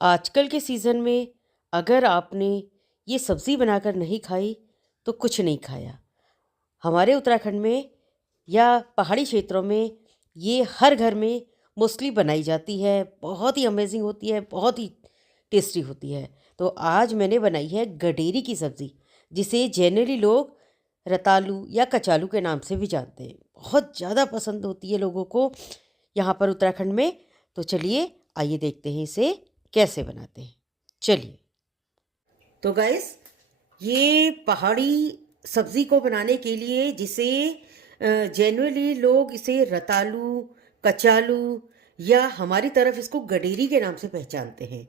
आजकल के सीज़न में अगर आपने ये सब्ज़ी बनाकर नहीं खाई तो कुछ नहीं खाया। हमारे उत्तराखंड में या पहाड़ी क्षेत्रों में ये हर घर में मोस्टली बनाई जाती है। बहुत ही अमेज़िंग होती है, बहुत ही टेस्टी होती है। तो आज मैंने बनाई है गडेरी की सब्ज़ी, जिसे जनरली लोग रतालू या कचालू के नाम से भी जानते हैं। बहुत ज़्यादा पसंद होती है लोगों को यहाँ पर उत्तराखंड में। तो चलिए आइए देखते हैं इसे कैसे बनाते हैं। चलिए। तो गाइस, ये पहाड़ी सब्ज़ी को बनाने के लिए जिसे जनरली लोग इसे रतालू, कचालू या हमारी तरफ इसको गडेरी के नाम से पहचानते हैं।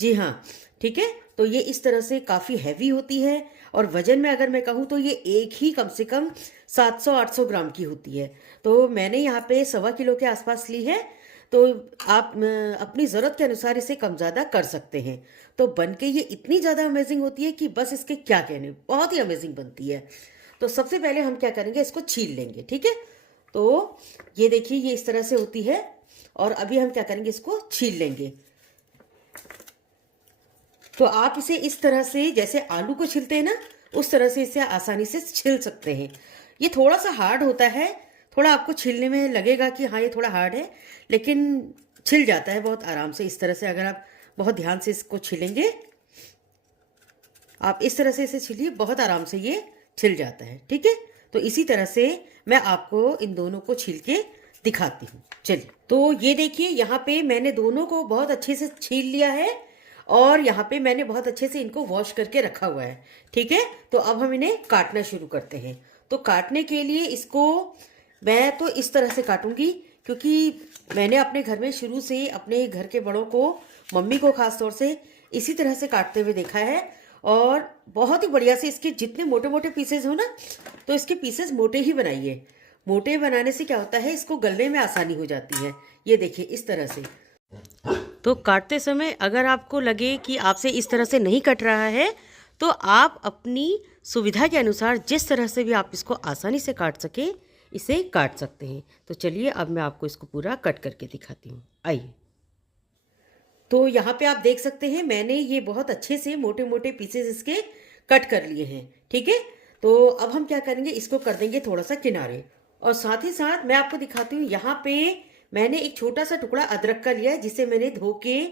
जी हाँ, ठीक है। तो ये इस तरह से काफ़ी हैवी होती है और वज़न में अगर मैं कहूँ तो ये एक ही कम से कम 700-800 ग्राम की होती है। तो मैंने यहाँ पे 1.25 किलो के आसपास ली है। तो आप अपनी ज़रूरत के अनुसार इसे कम ज़्यादा कर सकते हैं। तो बन के ये इतनी ज़्यादा अमेजिंग होती है कि बस इसके क्या कहने, बहुत ही अमेजिंग बनती है। तो सबसे पहले हम क्या करेंगे, इसको छील लेंगे। ठीक है। तो ये देखिए, ये इस तरह से होती है और अभी हम क्या करेंगे, इसको छील लेंगे। तो आप इसे इस तरह से जैसे आलू को छीलते हैं ना, उस तरह से इसे आसानी से छील सकते हैं। ये थोड़ा सा हार्ड होता है, थोड़ा आपको छीलने में लगेगा कि हाँ ये थोड़ा हार्ड है, लेकिन छिल जाता है बहुत आराम से। इस तरह से अगर आप बहुत ध्यान से इसको छीलेंगे, आप इस तरह से इसे छीलिए, बहुत आराम से ये छिल जाता है। ठीक है। तो इसी तरह से मैं आपको इन दोनों को छील के दिखाती हूँ। चलिए। तो ये देखिए, यहाँ पे मैंने दोनों को बहुत अच्छे से छील लिया है और यहाँ पे मैंने बहुत अच्छे से इनको वॉश करके रखा हुआ है। ठीक है। तो अब हम इन्हें काटना शुरू करते हैं। तो काटने के लिए इसको मैं तो इस तरह से काटूंगी, क्योंकि मैंने अपने घर में शुरू से ही अपने घर के बड़ों को, मम्मी को खास तौर से इसी तरह से काटते हुए देखा है। और बहुत ही बढ़िया से इसके जितने मोटे मोटे पीसेज हो ना, तो इसके पीसेज मोटे ही बनाइए। मोटे बनाने से क्या होता है, इसको गलने में आसानी हो जाती है। ये देखिए इस तरह से। तो काटते समय अगर आपको लगे कि आपसे इस तरह से नहीं कट रहा है, तो आप अपनी सुविधा के अनुसार जिस तरह से भी आप इसको आसानी से काट सके, इसे काट सकते हैं। तो चलिए अब मैं आपको इसको पूरा कट करके दिखाती हूँ। आइए। तो यहाँ पे आप देख सकते हैं, मैंने ये बहुत अच्छे से मोटे मोटे पीसेस इसके कट कर लिए हैं। ठीक है। तो अब हम क्या करेंगे, इसको कर देंगे थोड़ा सा किनारे। और साथ ही साथ मैं आपको दिखाती हूँ, यहाँ पे मैंने एक छोटा सा टुकड़ा अदरक का लिया है, जिसे मैंने धो के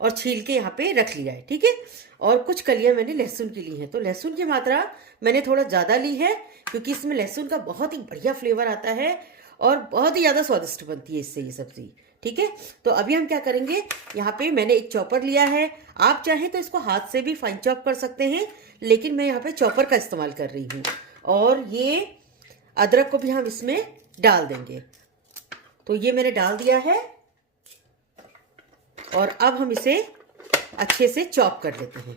और छील के यहाँ पे रख लिया है। ठीक है। और कुछ कलियां मैंने लहसुन की ली हैं। तो लहसुन की मात्रा मैंने थोड़ा ज़्यादा ली है, क्योंकि इसमें लहसुन का बहुत ही बढ़िया फ्लेवर आता है और बहुत ही ज़्यादा स्वादिष्ट बनती है इससे ये सब्ज़ी। ठीक है। तो अभी हम क्या करेंगे, यहाँ पे मैंने एक चॉपर लिया है। आप चाहें तो इसको हाथ से भी फाइन चॉप कर सकते हैं, लेकिन मैं यहाँ पे चॉपर का इस्तेमाल कर रही हूँ। और ये अदरक को भी हम इसमें डाल देंगे। तो ये मैंने डाल दिया है और अब हम इसे अच्छे से चॉप कर लेते हैं।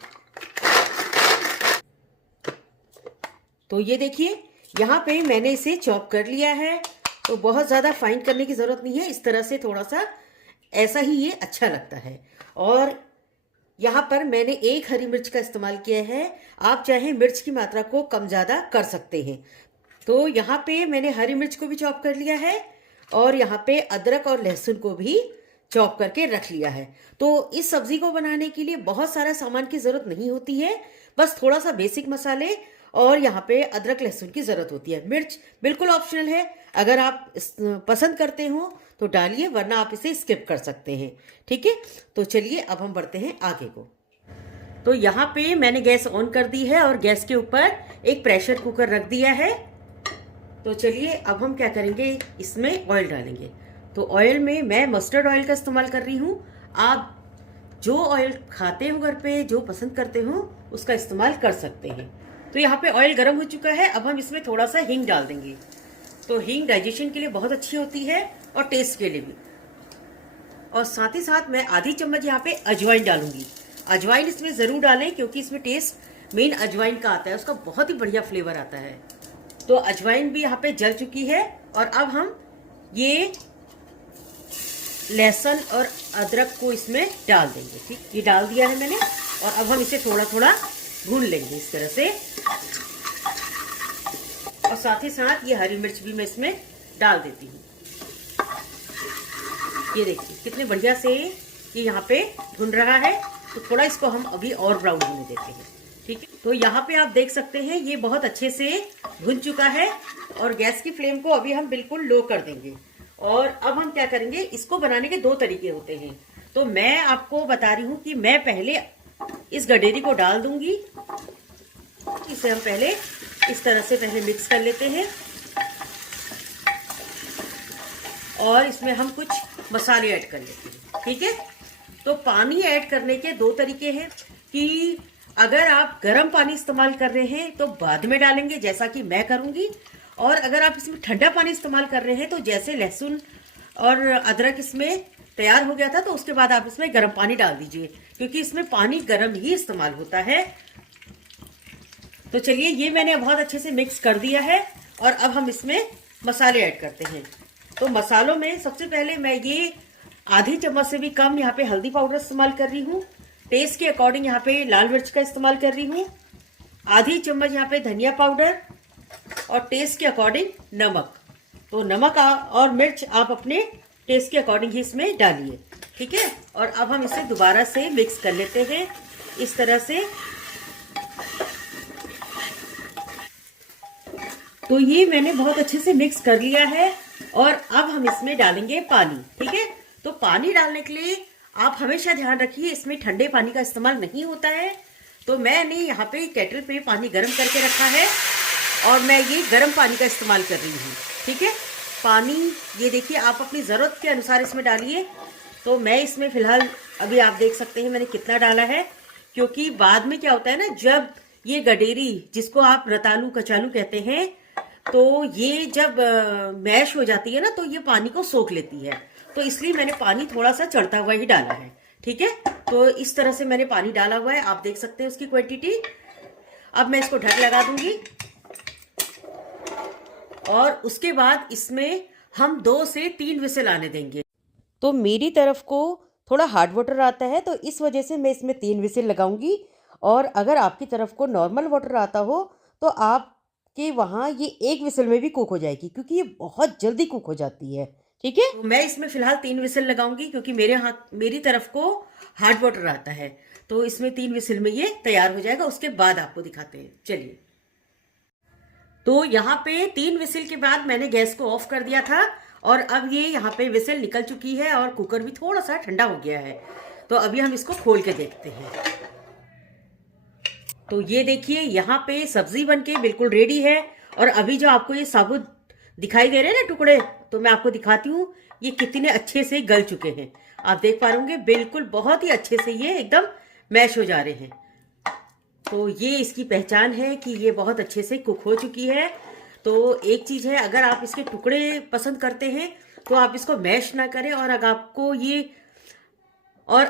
तो ये देखिए, यहाँ पे मैंने इसे चॉप कर लिया है। तो बहुत ज़्यादा फाइन करने की ज़रूरत नहीं है, इस तरह से थोड़ा सा ऐसा ही ये अच्छा लगता है। और यहाँ पर मैंने एक हरी मिर्च का इस्तेमाल किया है। आप चाहें मिर्च की मात्रा को कम ज़्यादा कर सकते हैं। तो यहाँ पे मैंने हरी मिर्च को भी चॉप कर लिया है और यहाँ पे अदरक और लहसुन को भी चॉप करके रख लिया है। तो इस सब्जी को बनाने के लिए बहुत सारा सामान की ज़रूरत नहीं होती है, बस थोड़ा सा बेसिक मसाले और यहाँ पे अदरक लहसुन की ज़रूरत होती है। मिर्च बिल्कुल ऑप्शनल है, अगर आप पसंद करते हो तो डालिए, वरना आप इसे स्किप कर सकते हैं। ठीक है। तो चलिए अब हम बढ़ते हैं आगे को। तो यहाँ पे मैंने गैस ऑन कर दी है और गैस के ऊपर एक प्रेशर कुकर रख दिया है। तो चलिए अब हम क्या करेंगे, इसमें ऑयल डालेंगे। तो ऑयल में मैं मस्टर्ड ऑयल का इस्तेमाल कर रही हूँ। आप जो ऑयल खाते हो घर पे, जो पसंद करते हो, उसका इस्तेमाल कर सकते हैं। तो यहाँ पे ऑयल गर्म हो चुका है। अब हम इसमें थोड़ा सा हींग डाल देंगे। तो हींग डाइजेशन के लिए बहुत अच्छी होती है और टेस्ट के लिए भी। और साथ ही साथ मैं आधी चम्मच यहाँ पे अजवाइन डालूंगी। अजवाइन इसमें ज़रूर डालें, क्योंकि इसमें टेस्ट मेन अजवाइन का आता है, उसका बहुत ही बढ़िया फ्लेवर आता है। तो अजवाइन भी यहाँ पे जल चुकी है और अब हम ये लहसुन और अदरक को इसमें डाल देंगे। ठीक, ये डाल दिया है मैंने और अब हम इसे थोड़ा थोड़ा भून लेंगे इस तरह से। और साथ ही साथ ये हरी मिर्च भी मैं इसमें डाल देती हूँ। ये देखिए कितने बढ़िया से ये यहाँ पे भुन रहा है तो थोड़ा इसको हम अभी और ब्राउन होने देते हैं। ठीक है, तो यहाँ पे आप देख सकते हैं ये बहुत अच्छे से भुन चुका है और गैस की फ्लेम को अभी हम बिल्कुल लो कर देंगे। और अब हम क्या करेंगे, इसको बनाने के दो तरीके होते हैं। तो मैं आपको बता रही हूँ कि मैं पहले इस गडेरी को डाल दूंगी। इसे हम पहले इस तरह से पहले मिक्स कर लेते हैं और इसमें हम कुछ मसाले ऐड कर लेते हैं। ठीक है, तो पानी ऐड करने के दो तरीके हैं कि अगर आप गर्म पानी इस्तेमाल कर रहे हैं तो बाद में डालेंगे, जैसा कि मैं करूंगी। और अगर आप इसमें ठंडा पानी इस्तेमाल कर रहे हैं तो जैसे लहसुन और अदरक इसमें तैयार हो गया था तो उसके बाद आप इसमें गर्म पानी डाल दीजिए, क्योंकि इसमें पानी गर्म ही इस्तेमाल होता है। तो चलिए, ये मैंने बहुत अच्छे से मिक्स कर दिया है और अब हम इसमें मसाले ऐड करते हैं। तो मसालों में सबसे पहले मैं ये आधी चम्मच से भी कम यहाँ पे हल्दी पाउडर इस्तेमाल कर रही हूँ। टेस्ट के अकॉर्डिंग यहाँ पे लाल मिर्च का इस्तेमाल कर रही हूँ। आधी चम्मच यहाँ पे धनिया पाउडर और टेस्ट के अकॉर्डिंग नमक। तो नमक और मिर्च आप अपने टेस्ट के अकॉर्डिंग ही इसमें डालिए। ठीक है, और अब हम इसे दोबारा से मिक्स कर लेते हैं इस तरह से। तो ये मैंने बहुत अच्छे से मिक्स कर लिया है और अब हम इसमें डालेंगे पानी। ठीक है, तो पानी डालने के लिए आप हमेशा ध्यान रखिए इसमें ठंडे पानी का इस्तेमाल नहीं होता है। तो मैंने यहाँ पे केटल पे पानी गर्म करके रखा है और मैं ये गर्म पानी का इस्तेमाल कर रही हूँ। ठीक है, पानी ये देखिए आप अपनी ज़रूरत के अनुसार इसमें डालिए। तो मैं इसमें फ़िलहाल अभी आप देख सकते हैं मैंने कितना डाला है, क्योंकि बाद में क्या होता है ना, जब ये गडेरी जिसको आप रतालू कचालू कहते हैं, तो ये जब मैश हो जाती है ना तो ये पानी को सोख लेती है। तो इसलिए मैंने पानी थोड़ा सा चढ़ता हुआ ही डाला है। ठीक है, तो इस तरह से मैंने पानी डाला हुआ है, आप देख सकते हैं उसकी क्वांटिटी। अब मैं इसको ढक लगा दूंगी और उसके बाद इसमें हम 2 से 3 विसल आने देंगे। तो मेरी तरफ को थोड़ा हार्ड वाटर आता है तो इस वजह से मैं इसमें 3 विसल लगाऊंगी। और अगर आपकी तरफ को नॉर्मल वाटर आता हो तो आपके वहाँ ये 1 विसल में भी कुक हो जाएगी, क्योंकि ये बहुत जल्दी कुक हो जाती है। ठीक है, तो मैं इसमें फिलहाल 3 विसल लगाऊंगी क्योंकि मेरी तरफ को हार्ड वाटर आता है। तो इसमें 3 विसल में ये तैयार हो जाएगा, उसके बाद आपको दिखाते हैं। चलिए, तो यहाँ पे 3 विसल के बाद मैंने गैस को ऑफ कर दिया था और अब ये यहाँ पे विसल निकल चुकी है और कुकर भी थोड़ा सा ठंडा हो गया है। तो अभी हम इसको खोल के देखते हैं। तो ये देखिए यहाँ पे सब्जी बनके बिल्कुल रेडी है। और अभी जो आपको ये साबुत दिखाई दे रहे हैं ना टुकड़े, तो मैं आपको दिखाती हूँ ये कितने अच्छे से गल चुके हैं। आप देख पा रहे होंगे बिल्कुल बहुत ही अच्छे से ये एकदम मैश हो जा रहे हैं। तो ये इसकी पहचान है कि ये बहुत अच्छे से कुक हो चुकी है। तो एक चीज़ है, अगर आप इसके टुकड़े पसंद करते हैं तो आप इसको मैश ना करें, और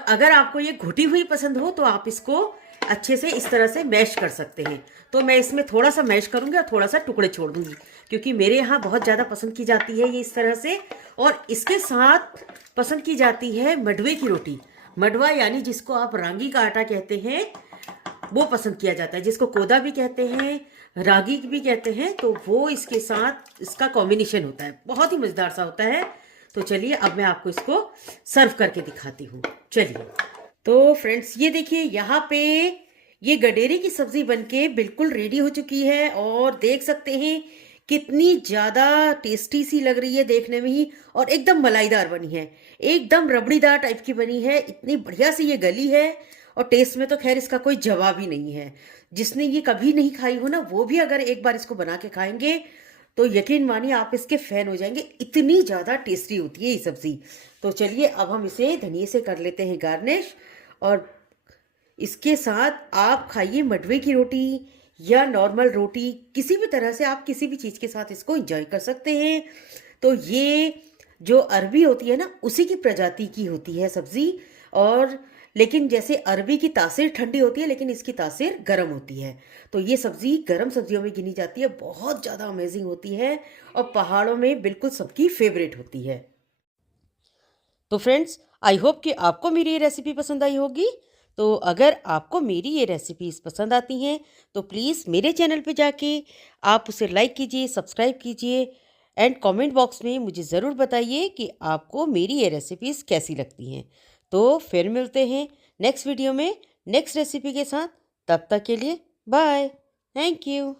अगर आपको ये घुटी हुई पसंद हो तो आप इसको अच्छे से इस तरह से मैश कर सकते हैं। तो मैं इसमें थोड़ा सा मैश करूंगी और थोड़ा सा टुकड़े छोड़ दूंगी, क्योंकि मेरे यहाँ बहुत ज़्यादा पसंद की जाती है ये इस तरह से। और इसके साथ पसंद की जाती है मडवे की रोटी। मडवा यानी जिसको आप रागी का आटा कहते हैं, वो पसंद किया जाता है, जिसको कोदा भी कहते हैं, रागी भी कहते हैं। तो वो इसके साथ इसका कॉम्बिनेशन होता है, बहुत ही मज़ेदार सा होता है। तो चलिए अब मैं आपको इसको सर्व करके दिखाती हूँ। चलिए, तो फ्रेंड्स ये देखिए यहाँ पे ये गडेरी की सब्जी बनके बिल्कुल रेडी हो चुकी है और देख सकते हैं कितनी ज़्यादा टेस्टी सी लग रही है देखने में ही, और एकदम मलाईदार बनी है, एकदम रबड़ीदार टाइप की बनी है। इतनी बढ़िया सी ये गली है और टेस्ट में तो खैर इसका कोई जवाब ही नहीं है। जिसने ये कभी नहीं खाई हो ना, वो भी अगर एक बार इसको बना के खाएंगे तो यकीन मानिए आप इसके फैन हो जाएंगे, इतनी ज़्यादा टेस्टी होती है ये सब्ज़ी। तो चलिए अब हम इसे धनिये से कर लेते हैं गार्निश, और इसके साथ आप खाइए मडवे की रोटी या नॉर्मल रोटी, किसी भी तरह से आप किसी भी चीज़ के साथ इसको एंजॉय कर सकते हैं। तो ये जो अरबी होती है ना, उसी की प्रजाति की होती है सब्ज़ी। और लेकिन जैसे अरबी की तासीर ठंडी होती है, लेकिन इसकी तासीर गर्म होती है। तो ये सब्ज़ी गर्म सब्जियों में गिनी जाती है, बहुत ज़्यादा अमेजिंग होती है और पहाड़ों में बिल्कुल सबकी फेवरेट होती है। तो फ्रेंड्स, आई होप कि आपको मेरी ये रेसिपी पसंद आई होगी। तो अगर आपको मेरी ये रेसिपीज़ पसंद आती हैं तो प्लीज़ मेरे चैनल पे जाके आप उसे लाइक कीजिए, सब्सक्राइब कीजिए एंड कमेंट बॉक्स में मुझे ज़रूर बताइए कि आपको मेरी ये रेसिपीज़ कैसी लगती हैं। तो फिर मिलते हैं नेक्स्ट वीडियो में नेक्स्ट रेसिपी के साथ। तब तक के लिए बाय। Thank you.